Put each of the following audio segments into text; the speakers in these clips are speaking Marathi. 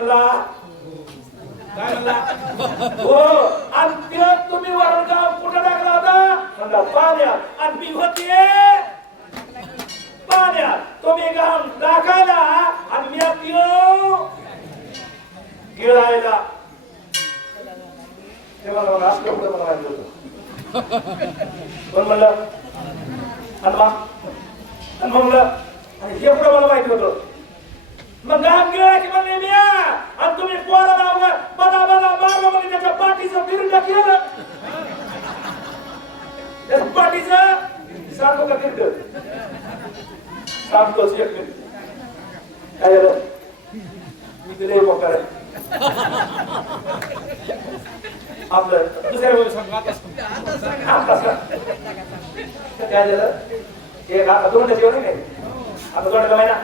म्हणला काय म्हणला हो आणि ते तुम्ही वरणगाव कुठं टाकला होता म्हणला पाण्यात आणि मी होते पाण्यात तुम्ही घाम टाकायला आणि मी पिलो गिळायला ते मला राष्ट्र कुठं मला माहिती होतं पण म्हणलं आणि मग म्हणलं आणि हे कुठं मला माहिती होतं मग घाम गिळायची म्हणले मी आणि तुम्ही पोराला बदा बदा मारलं म्हणजे त्याच्या पाठीचं बिरड केलं त्याच्या पाठीचं सांगतो का बिरड सांगतोच एक मिनिट काय झालं मी तुला मोकार आहे आपलं दुसऱ्या वेळी सांगतो आता काय झालं एक आता दोन जेवण नाही आता दोंड्याचा महिना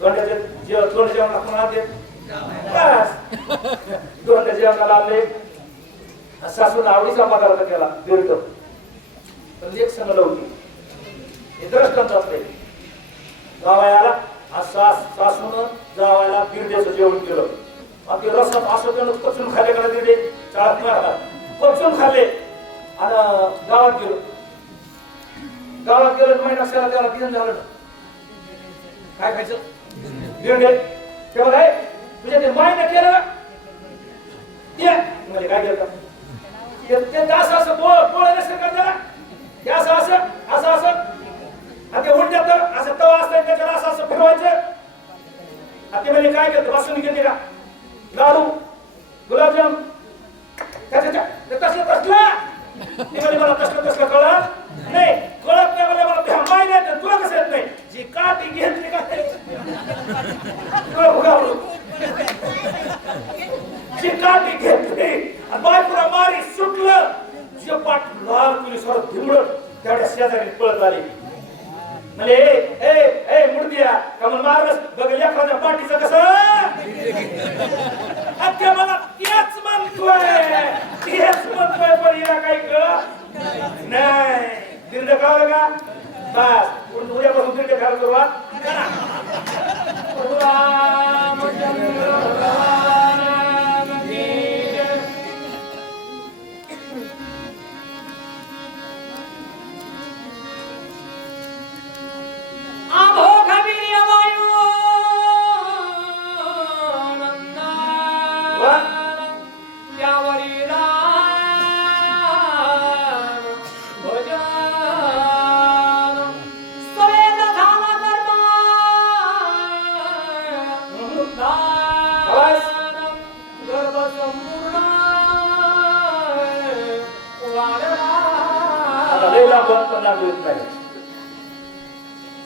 दोंड्याचे जेवण लागणार ते दोंड्या जेवणाला आले सासून आवडीचा पदार्थ केला बिरड पण एक संघ लावली हे दृष्टांत असते जावयाला सासून जावयाला बिरड्याचं जेवण केलं आपली रसम असं त्यानं पचून खाल्ले का दिले चाळत नाही पचून खाल्ले आणि गावात गेलो महिना त्याला किती झालं ना काय खायचं बिरडे तेव्हा काय तुझ्या ते मायने केलं ते म्हणजे काय केलं ते असं असं पोळ नसेल का त्याला ते असं आणि ते उलट्यात असं तवा असतं त्याच्याला असं फिरवायचं आणि ते म्हणजे काय केलं बसून घेते का लाडू गुलाबजाम तसलं ते म्हणजे मला तसलं कळत नाही कळत नाही मला मला माहिती नाही तुला कसं येत नाही जी काठी घेतली का जी काठी घेतली आणि बायपुरा मारी सुटलं जे पाठ लाल तुली सरळ धिमडत तेवढ्या शेजारी पळत आली म्हणजे ए मुडदिया कमल मारस बघ लेकराच्या पाठीचं कसं आता मला तेच म्हणतोय पण हिला काही कळत नाही बिरड कळलं का बस उद्यापासून बिरड खायला सुरुवात करा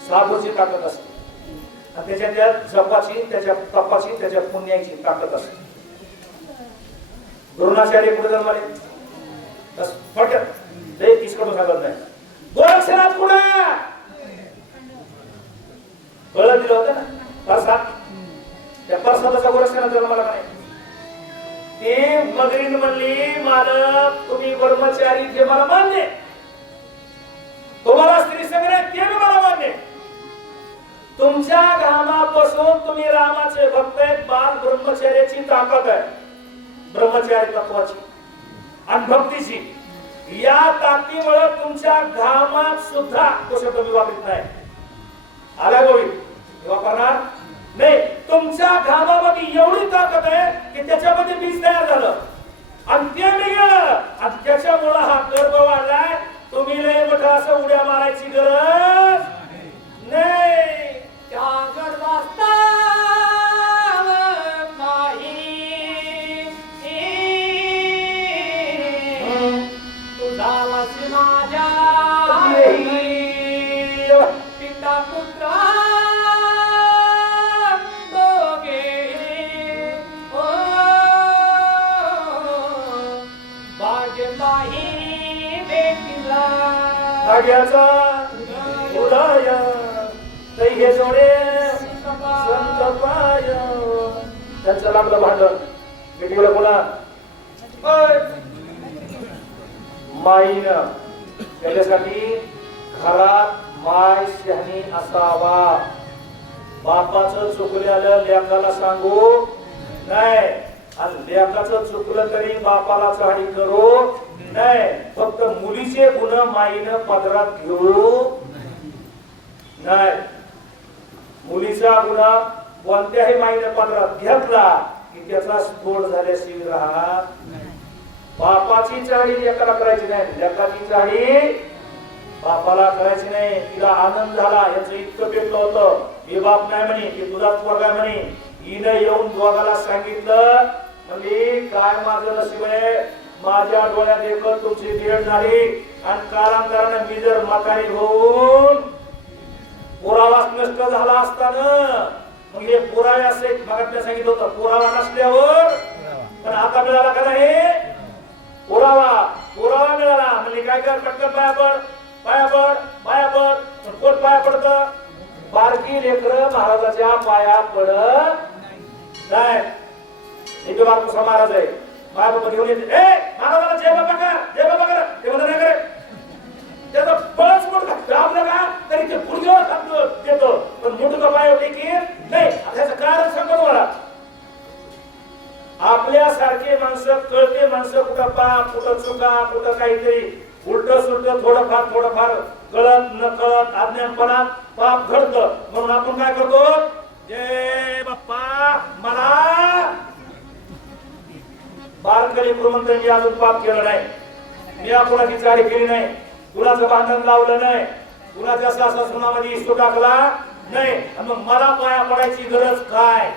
साबूची ताकद असते आणि त्याच्या जपाची त्याच्या तपाची त्याच्या पुण्याची ताकद असते द्रोणाचार्य कुठे जन्माले फटत लय किसकडून सांगत नाही गोरक्षनाथ कुठे कळत दिलं होतं ना परसाद त्या परसादाचा गोरक्षनाथ जन्माला नाही ते मगरीन म्हणली मालक तुम्ही ब्रह्मचारी जे मला मान्य तुम्हाला स्त्री संग्रह ते मला मान्य तुमच्या घामापासून तुम्ही रामाचे भक्त आहेत बाल ब्रह्मचर्याची ताकद आहे ब्रह्मचारी तत्वाची आणि भक्तीची या ताकदीमुळे तुमच्या घामात सुद्धा तो शब्द मी वापरत नाही आला गोविंद वापरणार नाही तुमच्या घामामध्ये एवढी ताकद आहे की त्याच्यामध्ये बीज तयार झालं आणि ते निघालं आणि त्याच्यामुळे हा गर्भ वाढलाय तुम्ही लय मोठा असं उड्या मारायची गरज नाही त्या गर्भात नाही तुझा वाची माझ्या पिता पुत्र भाग्याचा उदय तैहे जोडे संत पाय त्यांचं लागलं भांडण मिटवलं कोणा माईनं त्याच्यासाठी घरात माय शहाणी असावा बापाचं चुकल्याला लेकाला सांगू नाही. आणि लेकाचं चुकलं तरी बापाला चढी करू नाही. फक्त मुलीचे गुण माईनं पदरात घेऊ नाही. मुलीचा गुन्हा कोणत्याही माईने पदरात घेतला की त्याचा स्फोट झाल्याशिवाय राहणार. बापाची चाळी लेकाला करायची नाही, लेकाची चाळी बापाला करायची नाही. तिला आनंद झाला, याचं इतकं पेटलं होतं. हे बाप नाही म्हणे, की तुझाच पोरगा म्हणे. हिनं येऊन दोघाला सांगितलं, म्हणजे काय माझं नशीब आहे, माझ्या डोळ्यात देखत तुमची भेट झाली. आणि कालांतराने मी जर म्हातारी होऊन पुरावाच नष्ट झाला असताना, मग हे पुरावे असे मगात सांगितलं होतं, पुरावा नसल्यावर पण आता मिळाला का नाही पुरावा मिळाला. म्हणजे काय कर, पटकन पाया पड, पाया पड, पाया पड. कोण पाया पडत? बारकी लेकरं महाराजाच्या पाया पडत नाही. इथे बारकुसा महाराज आहे, पाया पड घेऊन येते, महाराजाला जय बाबा कर, जय बाबा कर. ते म्हणत नाही करे, त्याचा बळच मोठं आपलं का तरी ते गुडघ्यावर थांबतो देतो, पण मोठं का पाय की नाही. त्याचं कारण सांगतो तुम्हाला. आपल्यासारखे माणसं, कळते माणसं, कुठं पाप, कुठं चुका, कुठं काहीतरी उलट सुलट थोडंफार कळत न कळत अज्ञानपणात पाप घडतं. म्हणून आपण काय करतो, जय बाप्पा मला बारकरी गुरुमंत्री अजून पाप केलं नाही, मी कुणाची चाडी केली नाही, कुणाचं भांडण लावलं नाही, कुणाच्या सासुनामध्ये इस्तो टाकला नाही. मग मला पाया पडायची गरज काय?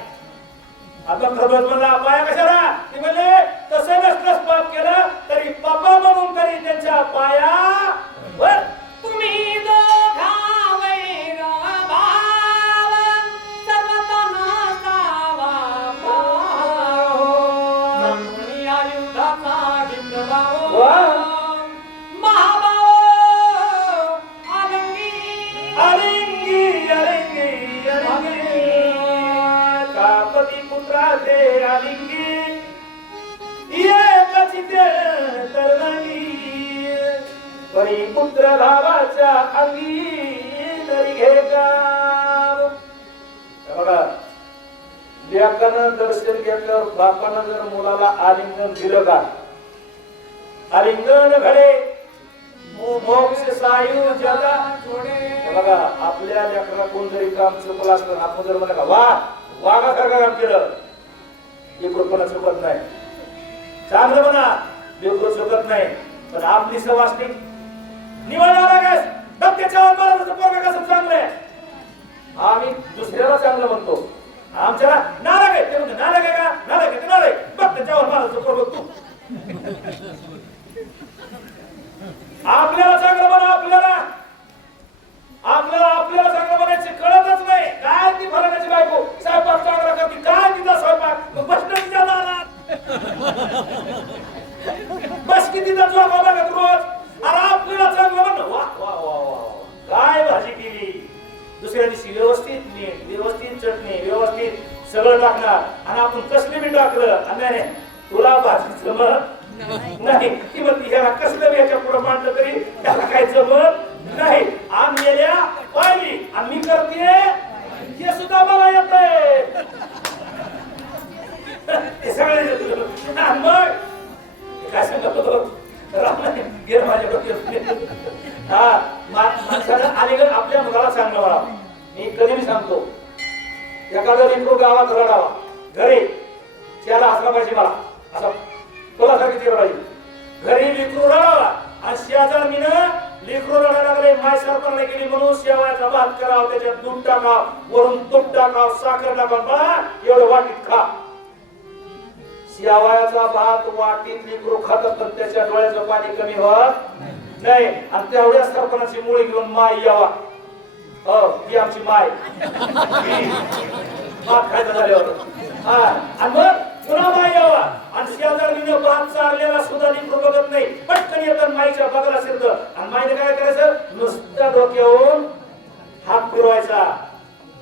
आता खबर म्हणला पाया कशाला? ते म्हणले तसं नसलंच पाप केलं तरी पापा म्हणून तरी त्यांच्या पाया वर तुम्ही दोघावै भाव सर्वतना सावा भाव नंदी आयुधाचा गिंदवाओ महाभाव आलिंगी आलिंगी आलिंगी आलिंगी कापती पुत्राचे आलिंगी एकचिते तरंगी परी पुत्र भावाच्या अंगी तरी घे गाव. बघा, लेकानं दर्शन घेतल्यावर बापानं जर मुलाला आलिंगन दिलं का, आलिंगन घडे मोक्ष सायु जगा जोडे. बघा, आपल्या लेकराला कोण जरी काम चुकलं असतं, आपण जर म्हणा वा वाघासारखं काम केलं, लेकरपणा चुकत नाही. चांगलं म्हणा, लेकर चुकत नाही. पण आपली सवासनी निवडणार काय डबक्याच्यावर महाराजाचं पोरगा कसं चांगलं आहे, आम्ही दुसऱ्याला चांगलं म्हणतो. आमच्याला नाराज आहे, ते म्हणते नाराज आहे का, नाराज आहे, नाराज बघ त्याच्यावर महाराजाचं पोरगा तू. आपल्याला चांगलं म्हणा, आपल्याला चांगलं म्हणायचे कळतच नाही. काय ती फलाण्याची बायको स्वयंपाक चांगला करते, काय तिचा स्वयंपाक, मग बसणं तिच्या दारात बस किती जोगा बघत रोज. अरे आपल्याला चांगलं म्हणणं वा वा वा वा काय भाजी केली, दुसऱ्या दिवशी व्यवस्थित मीठ, व्यवस्थित चटणी, व्यवस्थित सगळं टाकणार. आणि आपण कसले बी टाकलं, नाही तुला भाजी जमत नाही, ती म्हणते ह्याला कसलं बी याच्या पुढे मांडलं तरी त्याला काय जमत नाही. आणलेल्या पाहिली आणि मी करते हे सुद्धा मला येतंय. हे सगळे मग काय सांगत होतो गेर माझ्या डोक्यात. हा माणसानं अलीकडे आपल्या मुलाला चांगलं म्हणावं. मी कधी मी सांगतो, एखादा लेकरू गावात रडावा, घरी त्याला हसला पाहिजे, मला असं कोणासारखी केलं पाहिजे. घरी लेकरू रडावा आणि शेजारणीनं लेकरू रडायला लागले, माय सरपणाने गेली म्हणून शेवयाचा भात करावा, त्याच्यात दूध टाकाव, वरून तूप टाकाव, साखर टाकाव, बा एवढं वाटीत खा. शेवयाचा भात वाटीत लेकरू खातात पण त्याच्या डोळ्याचं पाणी कमी होत नाही. आणि तेवढ्या सरपणाची मुळी घेऊन माय यावा, ती आमची माय भात खायचं झाल्यावर. आणि मग पुन्हा माय यावा आणि शेजारीने भात चारलेला सुद्धा लेकरू बघत नाही, पटकन येतात माईच्या बघायला शिरत. आणि माईने काय करायचं, नुसत्या डोक्यावरून हात फिरवायचा.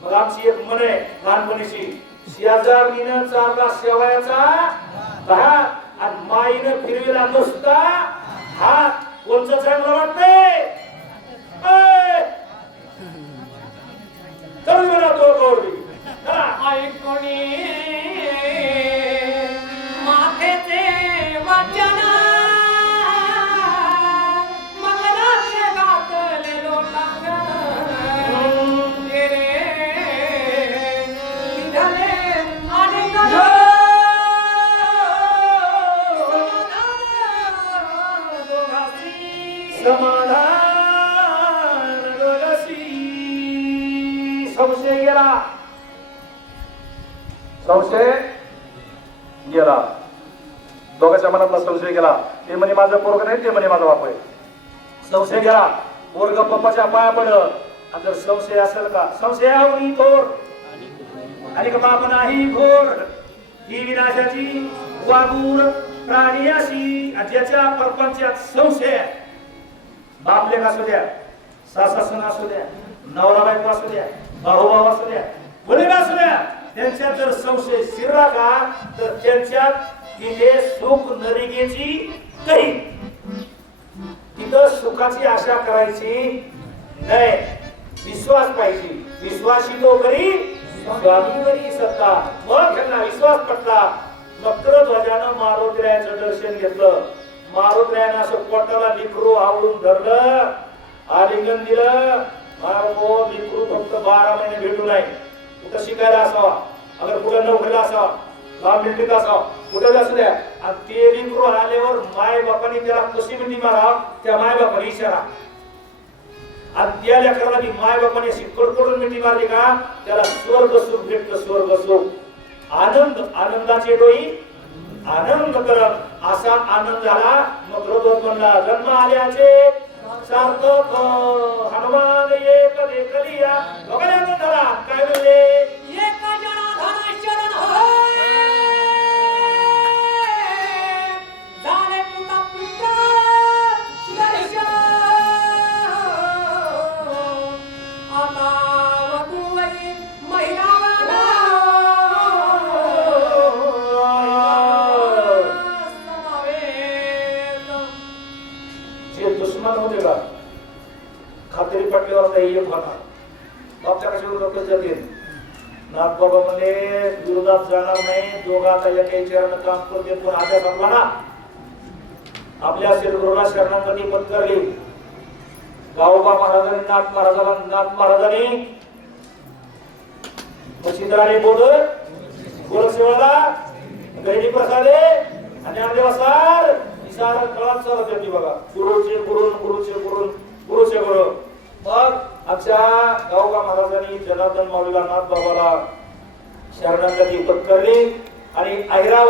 मग आमची एक म्हण आहे लहानपणीची, शेजारीनं चारला शेवयाचा भात आणि माईनं फिरविला नुसता हात. कोणचं चांगलं वाटतंय, करू म्हणा तो गौरी ऐकणी मंगलाचरण मंगलाचे घातले लोटांगण रे निघाले आणि समाधान दोघांशी. संशय गेला, संशय गेला, दोघांच्या मनातला संशय गेला. ते म्हणे माझं पोरग नाही, ते म्हणे माझा बाप आहे. संशय गेला, पोरग पप्पाच्या पाया पडलं. आणि जर संशय असेल का, संशयावरी थोर आणि बाप नाही घोर, ही विनाशाची वागूर प्राणी अशी. ज्याच्या प्रपंचात संशय, बाप लेक असू द्या, सासा सून असू द्या, नवरा बायको असू द्या, भाऊ भाऊ असू द्या, मुलीला असू द्या, त्यांच्यात जर संशय शिरला का तर त्यांच्यात तिथे सुख नरिकेची काही, तिथं सुखाची आशा करायची नाही. विश्वास पाहिजे. विश्वासी तो करी स्वामीवरी सत्ता. मग त्यांना विश्वास पटला. मकरध्वजानं मारुतीरायाचं दर्शन घेतलं. मारुतीरायानं असं पोटाला लिकरू आवडून धरलं, आलिंगन दिलं. मारो लिकरू फक्त 12 महिने भेटू नाही, कुठं शिकायला असावा, अगर कुठं नोकरीला असावा, लांब मिळत असावा, कुठं असू द्या. आणि ते लिकरू आल्यावर माय बापाने त्याला कशी मिठी मारा, त्या माय बापाने इशारा. आणि त्या लेकराला बी माय बापाने अशी कडकडून मिठी मारली का त्याला स्वर्ग सुख भेटलं. स्वर्ग सुख, आनंद, आनंदाचे डोई आनंद करत, असा आनंद झाला. मग रोज म्हणला जन्म आल्याचे सार्थक हनुमान एक देखलिया. लोकांनी आनंद झाला. काय म्हणले, एक जनार्दन शरण होय झाले पुता पुत्र दर्शन. आता वधूवरी महिला दुश्मन होते का खात्री पटल्यावर काही एक होणार. बापच्या कशावर लोक जातील. नाथ बाबा म्हणे विरोधात जाणार नाही. दोघा आता एका चरण काम करते. पण आद्या संपला ना. आपल्या सद्गुरूला शरणागती पत्करली. गावोबा महाराजांनी नाथ महाराजांनी मशिदारे बोध गोरसेवाला गैरी प्रसादे आणि आदेवासार सारा कळात चालत होती बघा. गुरुचे गुरु, गुरुचे गुरु, गुरुचे गुरु. मग आमच्या गावोबा महाराजांनी जनार्दन माऊलीला, नाथ बाबाला शरणागती पत्करली आणि ऐरावत